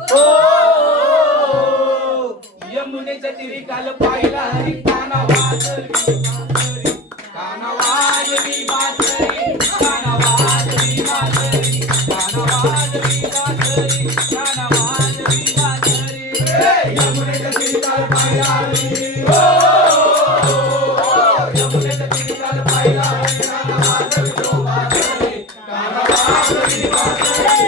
हो यमुनेच्या तीरी काल पाहिला हरी काना वाजवी बासरी काना वाजवी बासरी काना वाजवी बासरी काना वाजवी बासरी काना वाजवी बासरी यमुनेच्या तीरी काल पाहिला हरी हो यमुनेच्या तीरी काल पाहिला हरी काना वाजवी तो बासरी काना वाजवी बासरी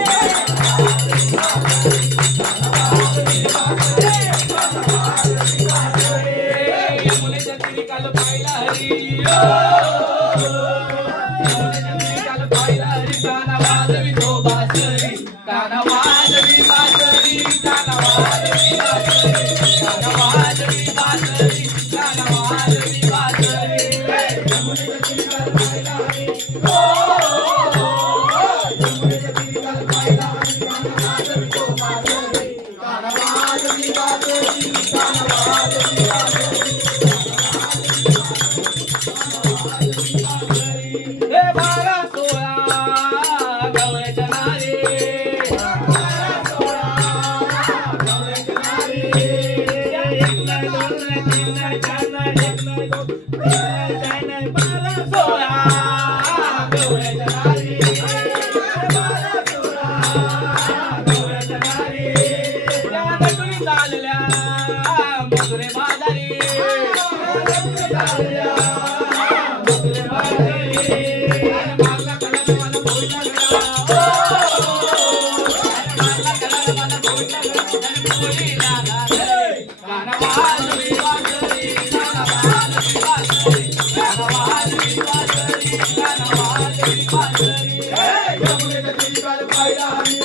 यमुनेच्या तीरी काल पाहिला हरी यमुनेच्या तीरी काल पाहिला हरी काना वाजवी तो बासरी काना वाजवी बासरी काना वाजवी बासरी काना वाजवी बासरी काना वाजवी बासरी यमुनेच्या तीरी काल पाहिला हरी यमुनेच्या तीरी काल पाहिला हरी काना वाजवी तो बासरी काना वाजवी बासरी काना वाजवी बासरी हे बारा सोळा गवळ्याच्या नारे बारा सोळा गवळ्याच्या नारे एक नाही दोन नाही तीन नाही चार नाही एक नाही दोन तीन नाही चार नाही बारा सोळा गवळ्याच्या नारे बारा सोळा गवळ्याच्या नारे त्या नटुनी चालल्या मथुरे बाजारी चालल्या मथुरे बाजारी मारला कडाला मला बोलला गडा मारला कडाला मला बोलला गडा आणि बोली लागा रे गाना वाजवी बासरी गाना वाजवी बासरी गाना वाजवी बासरी गाना वाजवी बासरी यमुनेच्या तीरी काल पाहिला हरी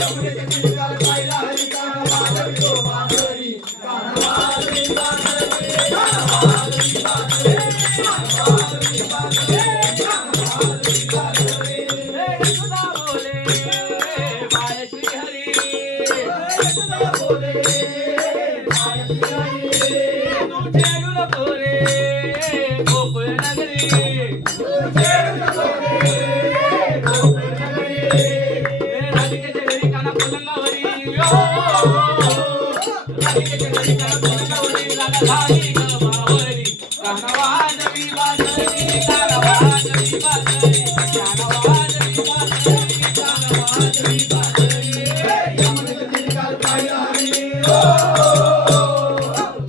यमुनेच्या तीरी काल पाहिला हरी गाना वाजवी तो बासरी गाना वाजवी बासरी गाना वाजवी बासरी गाना वाजवी बासरी गाना वाजवी बासरी हे तुझा बोले माय श्री हरी हे तुझा बोले माय श्री हरी तू छेडू नको रे गोकुळ नगरी तू छेडू नको रे गोकुळ नगरी राधिकेच्या घरी काना पलंगावरी राधिकेच्या घरी काना पलंगावरी लागा झाली गमावरी काना वाजवी बासरी काना वाजवी बासरी काना वाजवी बासरी काना वाजवी बासरी यमुनेच्या तीरी काल पाहिला हरी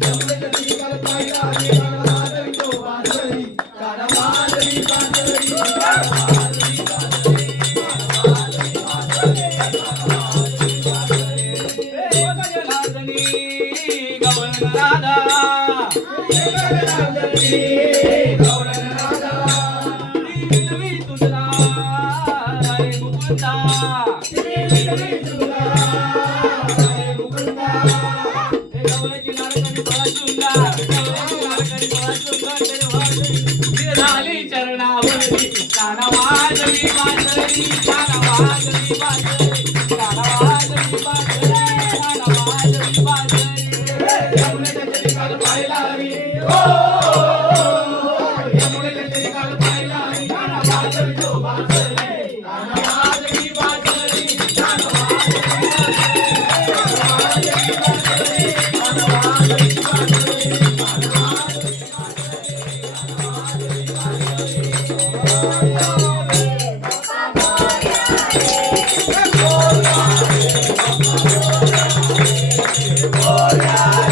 यमुनेच्या तीरी काल पाहिला हरी काना वाजवी तो बासरी काना वाजवी बासरी काना वाजवी बासरी गवळण राधा गवळण राधा विनवी तुझला रे मुकुंदा विनवी तुझला रे मुकुंदा हे गवळची नारकरी बळा चुंगा गवळची नारकरी बळा चुंगा तेरे वाजवी झाली चरणावरती काना वाजवी बासरी काना वाजवी बासरी काना वाजवी बासरी काना वाजवी बासरी यमुनेच्या तीरी काल पाहिला हरी यमुनेच्या तीरी काल पाहिला हरी काना वाजवी तो बासरी काना वाजवी बासरी काना वाजवी बासरी काना वाजवी बासरी काना वाजवी बासरी काना Moria,